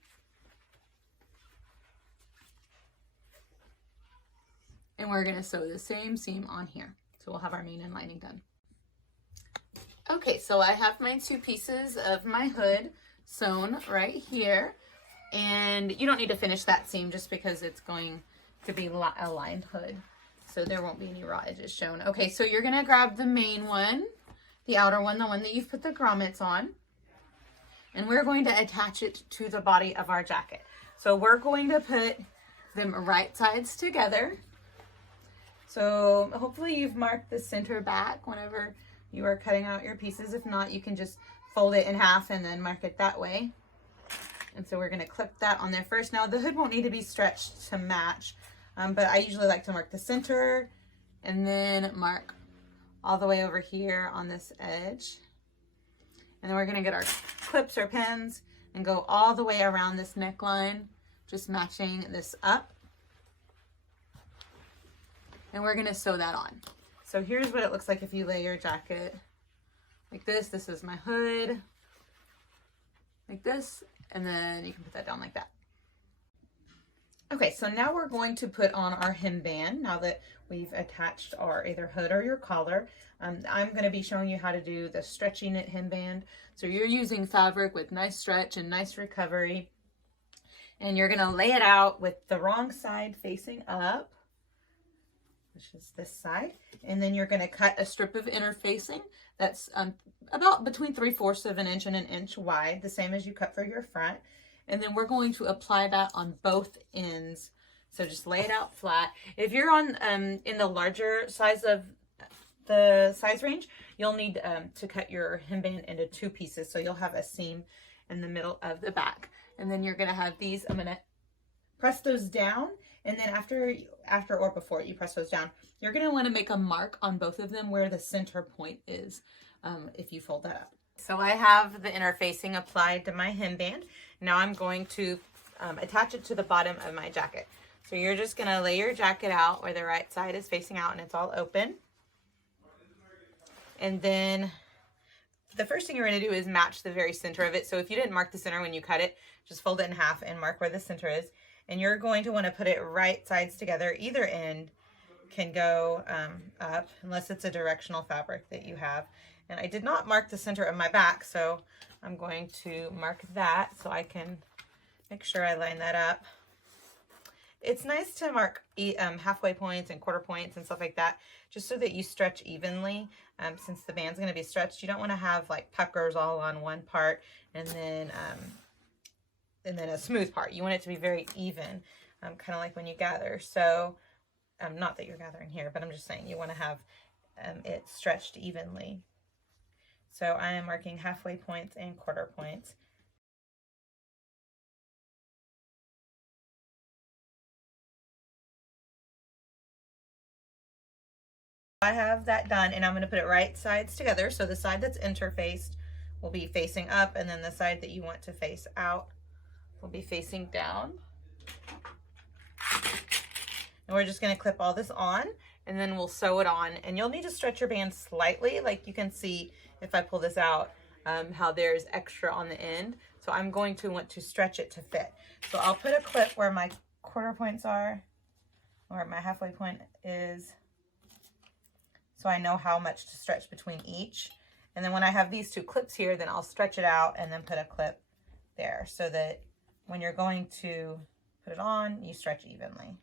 and we're going to sew the same seam on here. So we'll have our main and lining done. Okay, so I have my two pieces of my hood sewn right here, and you don't need to finish that seam just because it's going to be a lined hood. So there won't be any raw edges shown. Okay, so you're going to grab the main one, the outer one, the one that you've put the grommets on, and we're going to attach it to the body of our jacket. So we're going to put them right sides together. So hopefully you've marked the center back whenever you are cutting out your pieces. If not, you can just fold it in half and then mark it that way. And so we're going to clip that on there first. Now the hood won't need to be stretched to match, but I usually like to mark the center and then mark all the way over here on this edge. And then we're going to get our clips or pins and go all the way around this neckline, just matching this up. And we're going to sew that on. So here's what it looks like if you lay your jacket like this. This is my hood, like this, and then you can put that down like that. Okay, so now we're going to put on our hemband now that we've attached our either hood or your collar. I'm going to be showing you how to do the stretchy knit hemband. So you're using fabric with nice stretch and nice recovery. And you're going to lay it out with the wrong side facing up, which is this side. And then you're going to cut a strip of interfacing that's about between 3/4 of an inch and an inch wide, the same as you cut for your front. And then we're going to apply that on both ends. So just lay it out flat. If you're on in the larger size of the size range, you'll need to cut your hemband into 2 pieces. So you'll have a seam in the middle of the back. And then you're going to have these, I'm going to press those down. And then after or before you press those down, you're going to want to make a mark on both of them where the center point is if you fold that up. So I have the interfacing applied to my hem band. Now I'm going to attach it to the bottom of my jacket. So you're just going to lay your jacket out where the right side is facing out and it's all open. And then the first thing you're going to do is match the very center of it. So if you didn't mark the center when you cut it, just fold it in half and mark where the center is. And you're going to want to put it right sides together. Either end can go up unless it's a directional fabric that you have. And I did not mark the center of my back, so I'm going to mark that so I can make sure I line that up. It's nice to mark halfway points and quarter points and stuff like that, just so that you stretch evenly. Since the band's going to be stretched, you don't want to have like puckers all on one part and then a smooth part. You want it to be very even, kind of like when you gather. So, not that you're gathering here, but I'm just saying you want to have it stretched evenly. So I am marking halfway points and quarter points. I have that done, and I'm going to put it right sides together. So the side that's interfaced will be facing up, and then the side that you want to face out will be facing down. And we're just going to clip all this on, and then we'll sew it on. And you'll need to stretch your band slightly, like you can see if I pull this out, how there's extra on the end. So I'm going to want to stretch it to fit. So I'll put a clip where my quarter points are, or my halfway point is, so I know how much to stretch between each. And then when I have these two clips here, then I'll stretch it out and then put a clip there so that when you're going to put it on, you stretch evenly.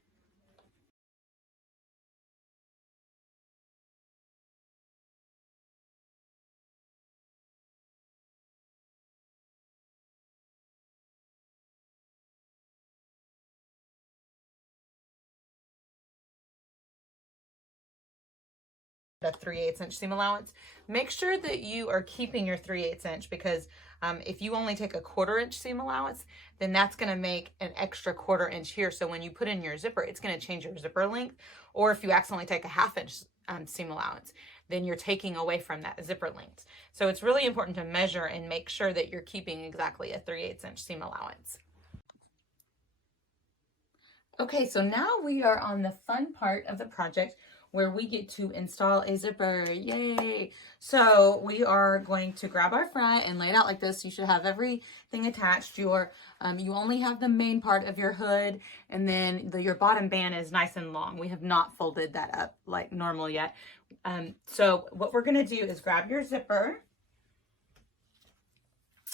A 3/8 inch seam allowance. Make sure that you are keeping your 3/8 inch, because if you only take a 1/4 inch seam allowance, then that's going to make an extra 1/4 inch here. So when you put in your zipper, it's going to change your zipper length. Or if you accidentally take a 1/2 inch seam allowance, then you're taking away from that zipper length. So it's really important to measure and make sure that you're keeping exactly a 3/8 inch seam allowance. Okay, so now we are on the fun part of the project where we get to install a zipper. Yay! So we are going to grab our front and lay it out like this. You should have everything attached. You only have the main part of your hood, and then your bottom band is nice and long. We have not folded that up like normal yet. So what we're going to do is grab your zipper,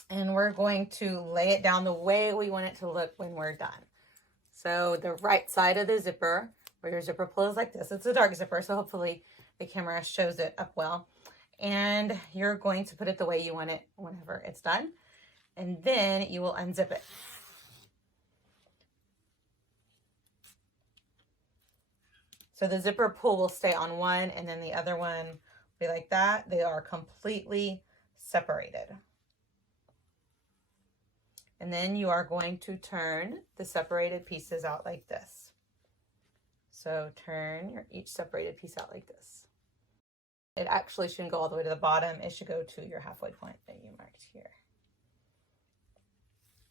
and we're going to lay it down the way we want it to look when we're done. So the right side of the zipper, where your zipper pulls like this. It's a dark zipper, so hopefully the camera shows it up well. And you're going to put it the way you want it whenever it's done. And then you will unzip it. So the zipper pull will stay on one, and then the other one will be like that. They are completely separated. And then you are going to turn the separated pieces out like this. So turn each separated piece out like this. It actually shouldn't go all the way to the bottom. It should go to your halfway point that you marked here.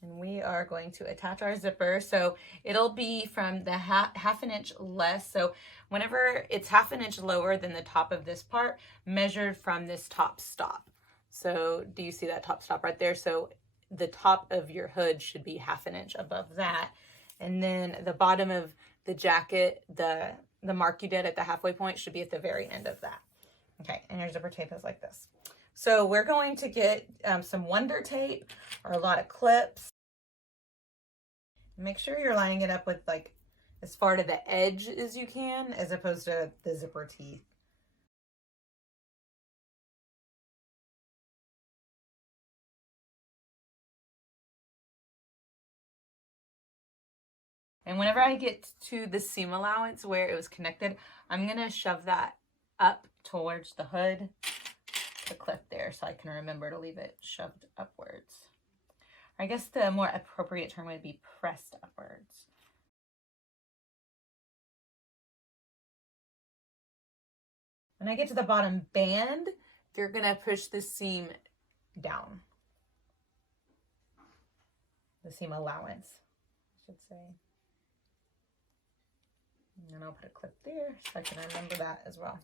And we are going to attach our zipper. So it'll be from the half an inch less. So whenever it's half an inch lower than the top of this part, measured from this top stop. So do you see that top stop right there? So the top of your hood should be half an inch above that. And then the bottom of the jacket, the mark you did at the halfway point should be at the very end of that. Okay, and your zipper tape is like this. So we're going to get some Wonder tape or a lot of clips. Make sure you're lining it up with like as far to the edge as you can, as opposed to the zipper teeth. And whenever I get to the seam allowance where it was connected, I'm going to shove that up towards the hood, the clip there, so I can remember to leave it shoved upwards. I guess the more appropriate term would be pressed upwards. When I get to the bottom band, you're going to push the seam down. The seam allowance, I should say. And then I'll put a clip there so I can remember that as well.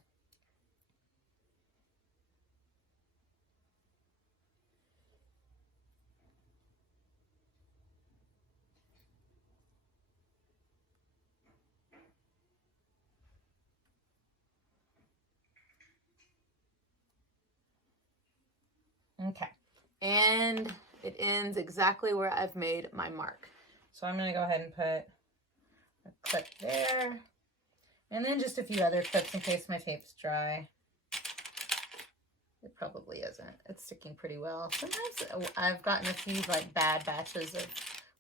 Okay, and it ends exactly where I've made my mark. So I'm going to go ahead and put a clip there, and then just a few other clips in case my tape's dry. It probably isn't. It's sticking pretty well. Sometimes I've gotten a few like bad batches of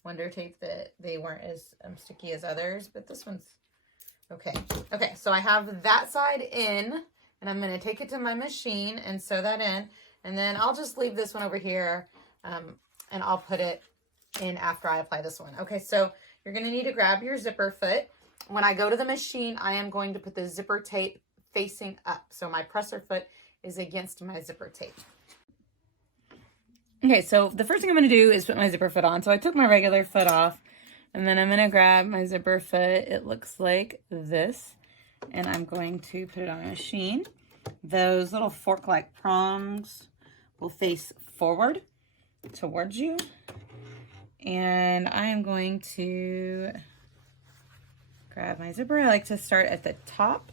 Wonder Tape that they weren't as sticky as others, but this one's okay. Okay, so I have that side in, and I'm going to take it to my machine and sew that in. And then I'll just leave this one over here, and I'll put it in after I apply this one. Okay, so you're going to need to grab your zipper foot. When I go to the machine, I am going to put the zipper tape facing up. So my presser foot is against my zipper tape. Okay, so the first thing I'm going to do is put my zipper foot on. So I took my regular foot off, and then I'm going to grab my zipper foot. It looks like this, and I'm going to put it on a machine. Those little fork-like prongs will face forward towards you. And I am going to grab my zipper. I like to start at the top.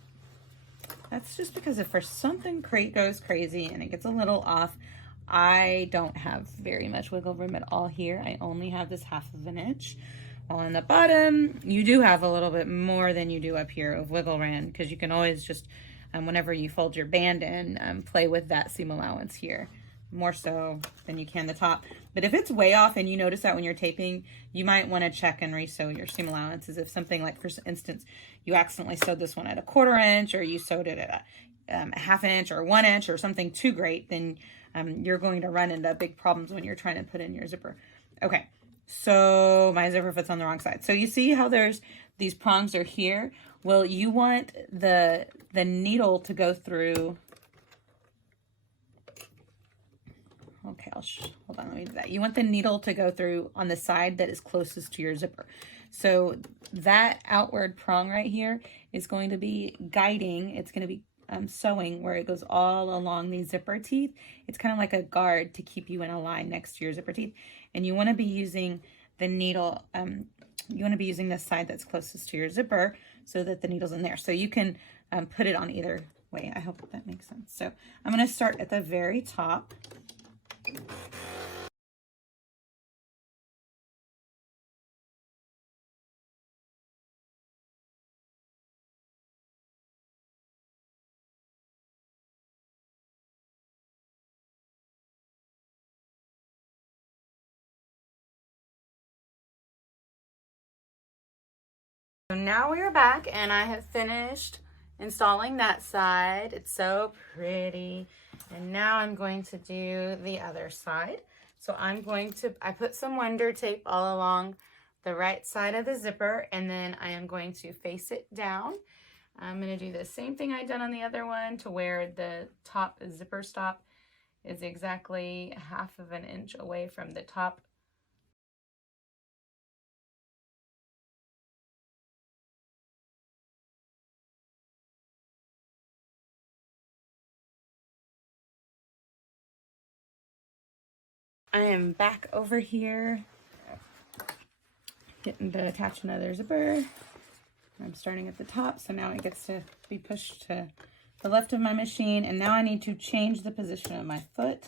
That's just because if for something goes crazy and it gets a little off, I don't have very much wiggle room at all here. I only have this 1/2 inch. While on the bottom, you do have a little bit more than you do up here of wiggle room, because you can always just, whenever you fold your band in, play with that seam allowance here, more so than you can the top. But if it's way off and you notice that when you're taping, you might want to check and resew your seam allowances. If something like, for instance, you accidentally sewed this one at a 1/4 inch, or you sewed it at a 1/2 inch or 1 inch or something too great, then you're going to run into big problems when you're trying to put in your zipper. Okay, so my zipper foot's on the wrong side. So you see how there's these prongs are here? Well, you want the needle to go through. Okay, hold on, let me do that. You want the needle to go through on the side that is closest to your zipper. So that outward prong right here is going to be guiding. It's going to be sewing where it goes all along these zipper teeth. It's kind of like a guard to keep you in a line next to your zipper teeth. And you want to be using the needle, you want to be using the side that's closest to your zipper so that the needle's in there. So you can put it on either way. I hope that makes sense. So I'm going to start at the very top. So now we are back, and I have finished installing that side. It's so pretty. And now I'm going to do the other side. So I put some Wonder Tape all along the right side of the zipper, and then I am going to face it down. I'm going to do the same thing I done on the other one, to where the top zipper stop is exactly 1/2 inch away from the top. I am back over here, getting to attach another zipper. I'm starting at the top, so now it gets to be pushed to the left of my machine. And now I need to change the position of my foot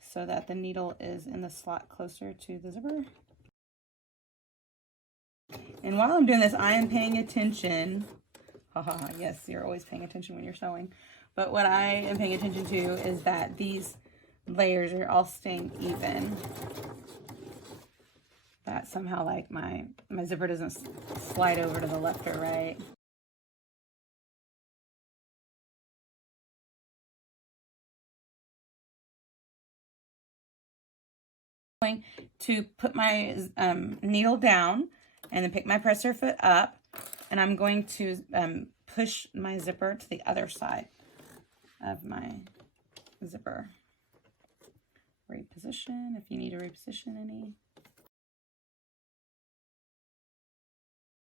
so that the needle is in the slot closer to the zipper. And while I'm doing this, I am paying attention. Haha, yes, you're always paying attention when you're sewing. But what I am paying attention to is that these layers are all staying even. That somehow, like, my zipper doesn't slide over to the left or right. I'm going to put my needle down and then pick my presser foot up, and I'm going to push my zipper to the other side of my zipper. reposition if you need to reposition any.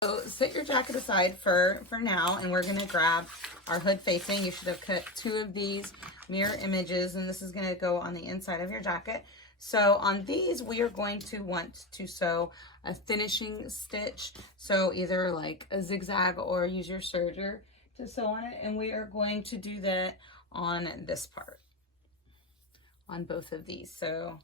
So set your jacket aside for now, and we're gonna grab our hood facing. You should have cut 2 of these mirror images, and this is gonna go on the inside of your jacket. So on these, we are going to want to sew a finishing stitch. So either like a zigzag or use your serger to sew on it. And we are going to do that on this part, on both of these. So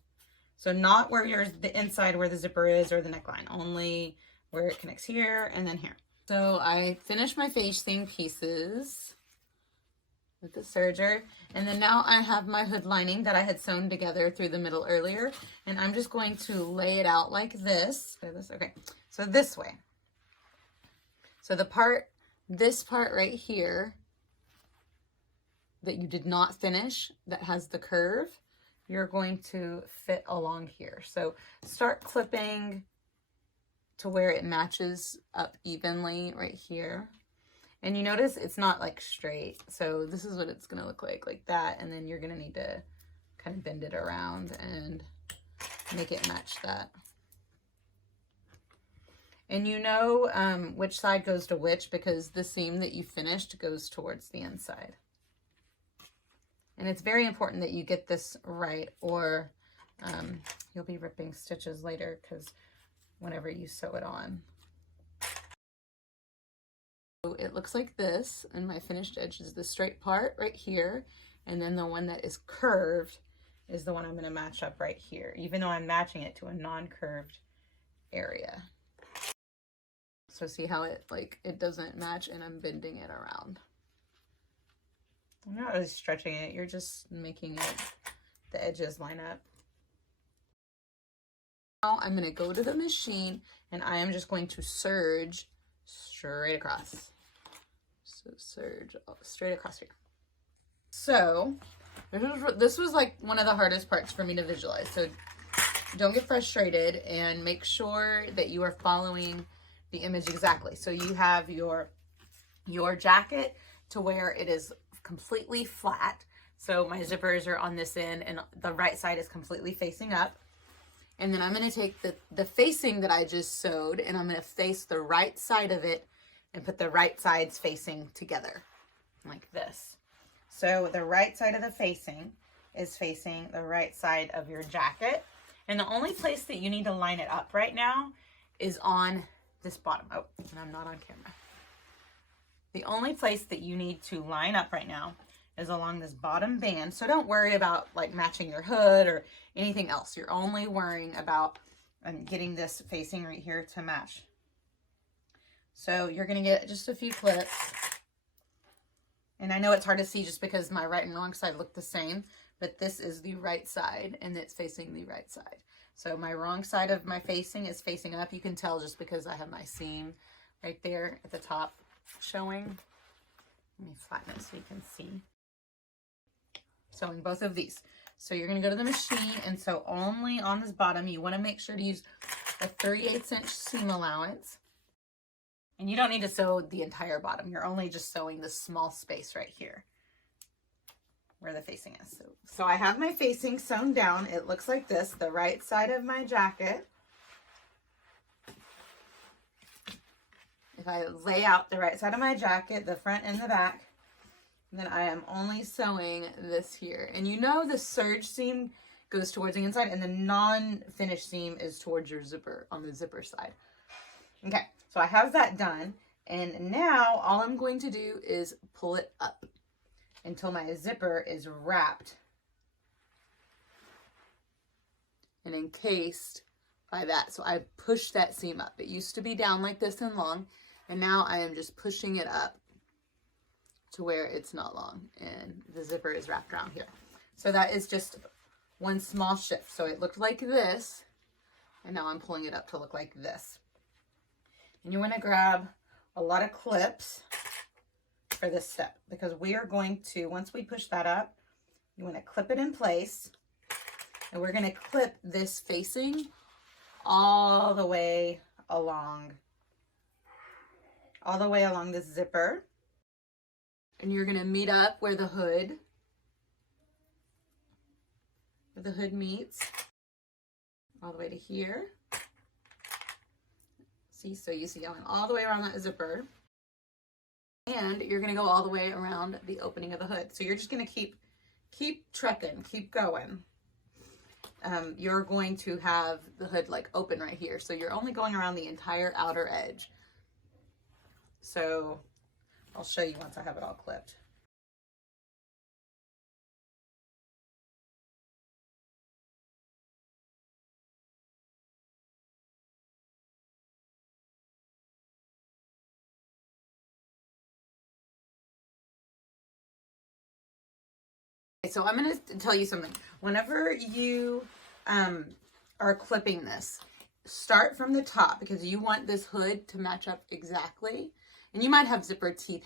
not where the inside where the zipper is or the neckline, only where it connects here and then here. So I finished my facing pieces with the serger, and then now I have my hood lining that I had sewn together through the middle earlier, and I'm just going to lay it out like this. Okay, so this way. So this part right here that you did not finish, that has the curve, you're going to fit along here. So start clipping to where it matches up evenly right here. And you notice it's not like straight. So this is what it's gonna look like that. And then you're gonna need to kind of bend it around and make it match that. And you know which side goes to which, because the seam that you finished goes towards the inside. And it's very important that you get this right, or you'll be ripping stitches later because whenever you sew it on. So it looks like this, and my finished edge is the straight part right here, and then the one that is curved is the one I'm going to match up right here, even though I'm matching it to a non-curved area. So see how it doesn't match, and I'm bending it around. I'm not really stretching it, you're just making the edges line up. Now I'm going to go to the machine, and I am just going to serge straight across. So serge straight across here. So this was like one of the hardest parts for me to visualize. So don't get frustrated, and make sure that you are following the image exactly. So you have your jacket to where it is completely flat. So my zippers are on this end, and the right side is completely facing up. And then I'm going to take the facing that I just sewed, and I'm going to face the right side of it and put the right sides facing together like this. So the right side of the facing is facing the right side of your jacket. And the only place that you need to line it up right now is on this bottom. Oh, and I'm not on camera. The only place that you need to line up right now is along this bottom band. So don't worry about like matching your hood or anything else. You're only worrying about getting this facing right here to match. So you're gonna get just a few clips. And I know it's hard to see just because my right and wrong side look the same, but this is the right side and it's facing the right side. So my wrong side of my facing is facing up. You can tell just because I have my seam right there at the top showing. Let me flatten it so you can see. Sewing both of these. So you're going to go to the machine and sew only on this bottom. You want to make sure to use a 3/8 inch seam allowance. And you don't need to sew the entire bottom. You're only just sewing this small space right here where the facing is. So I have my facing sewn down. It looks like this, the right side of my jacket. If I lay out the right side of my jacket, the front and the back, then I am only sewing this here. And you know the serge seam goes towards the inside and the non-finished seam is towards your zipper, on the zipper side. Okay, so I have that done. And now all I'm going to do is pull it up until my zipper is wrapped and encased by that. So I pushed that seam up. It used to be down like this and long, and now I am just pushing it up to where it's not long and the zipper is wrapped around here. So that is just one small shift. So it looked like this, and now I'm pulling it up to look like this. And you want to grab a lot of clips for this step, because we are going to, once we push that up, you want to clip it in place, and we're going to clip this facing all the way along the zipper. And you're going to meet up where the hood where the hood meets, all the way to here. See, so you see going all the way around that zipper, and you're going to go all the way around the opening of the hood. So you're just going to keep trekking, keep going. You're going to have the hood like open right here. So you're only going around the entire outer edge. So I'll show you once I have it all clipped. So I'm going to tell you something. Whenever you are clipping this, start from the top because you want this hood to match up exactly. And you might have zipper tape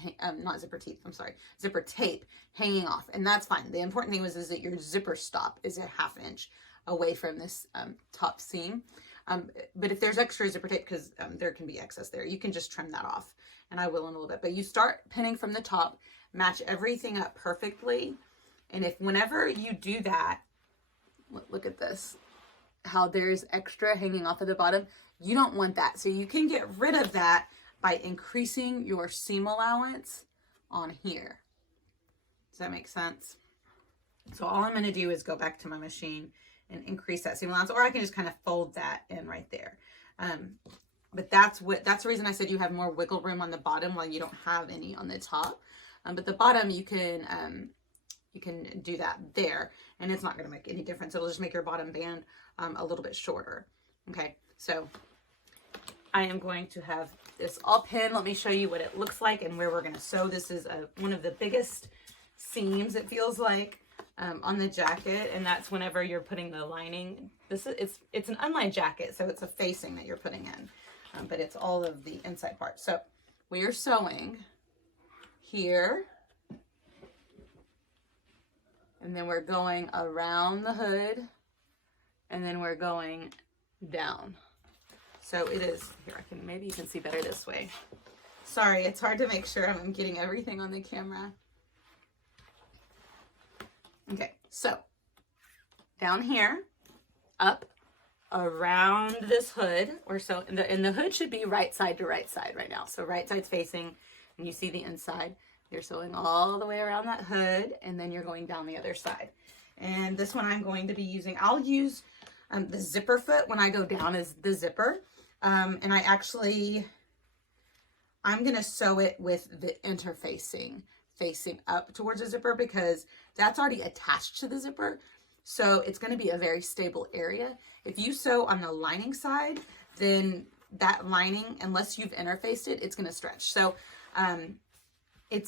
hanging off, and that's fine. The important thing is that your zipper stop is a 1/2 inch away from this top seam. But if there's extra zipper tape, because there can be excess there, you can just trim that off, and I will in a little bit. But you start pinning from the top, match everything up perfectly. And if whenever you do that, look at this, how there's extra hanging off at the bottom, you don't want that. So you can get rid of that by increasing your seam allowance on here. Does that make sense? So all I'm going to do is go back to my machine and increase that seam allowance, or I can just kind of fold that in right there. But that's the reason I said you have more wiggle room on the bottom while you don't have any on the top. But the bottom you can do that there, and it's not going to make any difference. It'll just make your bottom band a little bit shorter. Okay, so I am going to have this all pinned. Let me show you what it looks like and where we're going to sew. This is one of the biggest seams, it feels like, on the jacket, and that's whenever you're putting the lining. It's an unlined jacket, so it's a facing that you're putting in, but it's all of the inside part. So we are sewing here, and then we're going around the hood, and then we're going down. So it is, here, maybe you can see better this way. Sorry, it's hard to make sure I'm getting everything on the camera. Okay, so down here, up around this hood, or so, and the hood should be right side to right side right now. So right side's facing, and you see the inside. You're sewing all the way around that hood, and then you're going down the other side. And this one I'm going to be using, I'll use the zipper foot when I go down as the zipper. And I'm going to sew it with the interfacing facing up towards the zipper because that's already attached to the zipper. So it's going to be a very stable area. If you sew on the lining side, then that lining, unless you've interfaced it, it's going to stretch. So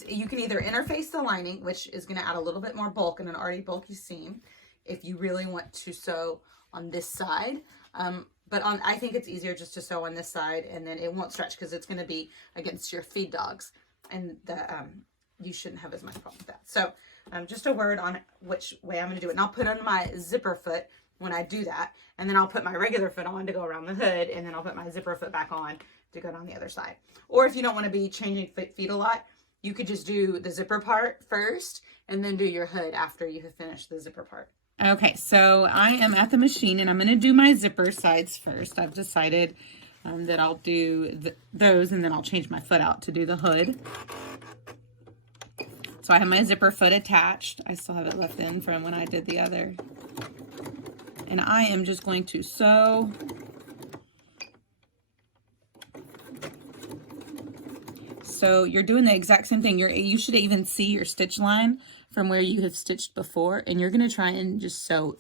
you can either interface the lining, which is going to add a little bit more bulk in an already bulky seam, if you really want to sew on this side. But I think it's easier just to sew on this side, and then it won't stretch because it's going to be against your feed dogs, and you shouldn't have as much problem with that. So just a word on which way I'm going to do it. And I'll put on my zipper foot when I do that, and then I'll put my regular foot on to go around the hood, and then I'll put my zipper foot back on to go down the other side. Or if you don't want to be changing feet a lot, you could just do the zipper part first and then do your hood after you have finished the zipper part. Okay, so I am at the machine and I'm going to do my zipper sides first. I've decided that I'll do those, and then I'll change my foot out to do the hood. So I have my zipper foot attached. I still have it left in from when I did the other. And I am just going to sew So you're doing the exact same thing. You should even see your stitch line from where you have stitched before, and you're going to try and just sew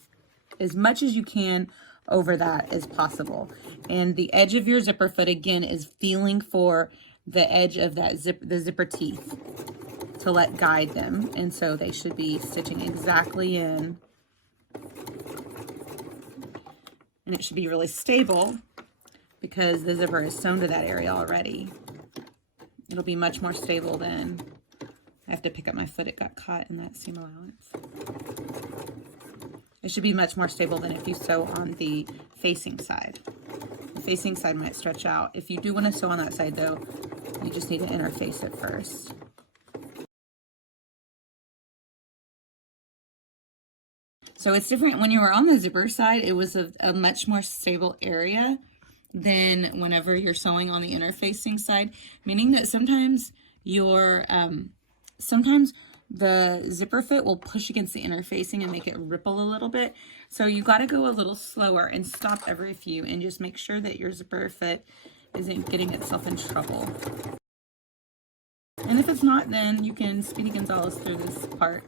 as much as you can over that as possible. And the edge of your zipper foot, again, is feeling for the edge of that the zipper teeth to let guide them. And so they should be stitching exactly in. And it should be really stable because the zipper is sewn to that area already. It'll be much more stable than, I have to pick up my foot, it got caught in that seam allowance. It should be much more stable than if you sew on the facing side. The facing side might stretch out. If you do want to sew on that side though, you just need to interface it first. So it's different. When you were on the zipper side, it was a much more stable area than whenever you're sewing on the interfacing side, meaning that sometimes sometimes the zipper foot will push against the interfacing and make it ripple a little bit. So you got to go a little slower and stop every few and just make sure that your zipper foot isn't getting itself in trouble. And if it's not, then you can Speedy Gonzalez through this part.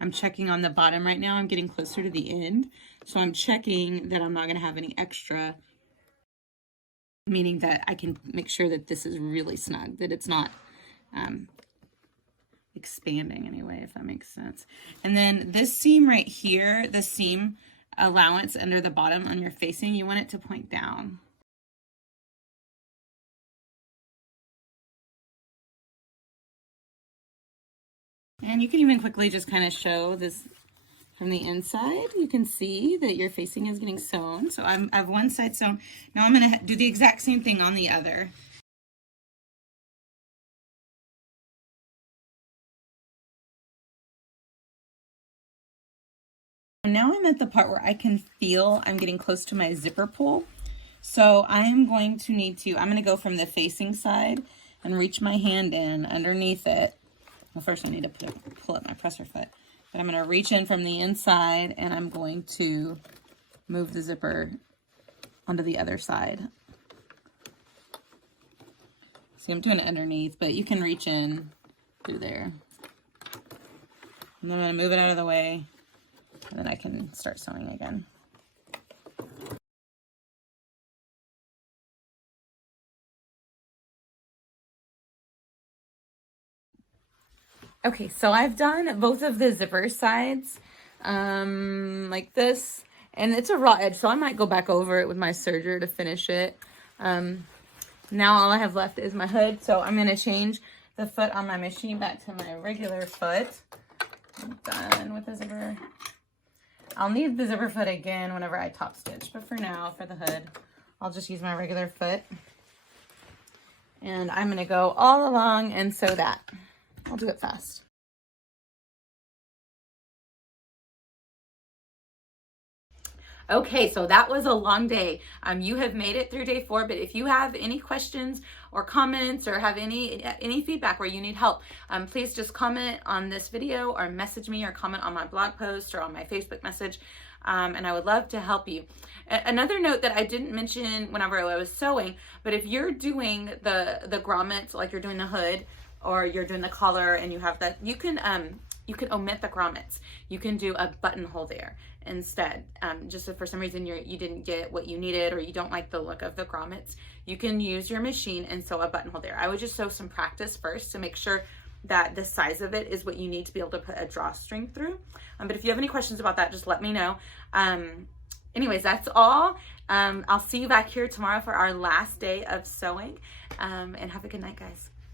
I'm checking on the bottom right now. I'm getting closer to the end. So I'm checking that I'm not going to have any extra, meaning that I can make sure that this is really snug, that it's not expanding anyway, if that makes sense. And then this seam right here, the seam allowance under the bottom on your facing, you want it to point down. And you can even quickly just kind of show this from the inside. You can see that your facing is getting sewn. So I have one side sewn. Now I'm going to do the exact same thing on the other. And now I'm at the part where I can feel I'm getting close to my zipper pull. So I'm going to go from the facing side and reach my hand in underneath it. Well, first I need to pull up my presser foot. But I'm going to reach in from the inside and I'm going to move the zipper onto the other side. See, I'm doing it underneath, but you can reach in through there. And then I'm going to move it out of the way, and then I can start sewing again. Okay, so I've done both of the zipper sides like this, and it's a raw edge, so I might go back over it with my serger to finish it. Now all I have left is my hood, so I'm going to change the foot on my machine back to my regular foot. I'm done with the zipper. I'll need the zipper foot again whenever I top stitch, but for now, for the hood, I'll just use my regular foot. And I'm going to go all along and sew that. I'll do it fast. Okay, so that was a long day. You have made it through day 4, but if you have any questions or comments or have any feedback where you need help, please just comment on this video or message me or comment on my blog post or on my Facebook message, and I would love to help you. Another note that I didn't mention whenever I was sewing, but if you're doing the grommets, like you're doing the hood or you're doing the collar and you have that, you can omit the grommets. You can do a buttonhole there instead. Just if for some reason you didn't get what you needed or you don't like the look of the grommets, you can use your machine and sew a buttonhole there. I would just sew some practice first to make sure that the size of it is what you need to be able to put a drawstring through. But if you have any questions about that, just let me know. Anyways, that's all. I'll see you back here tomorrow for our last day of sewing, and have a good night, guys.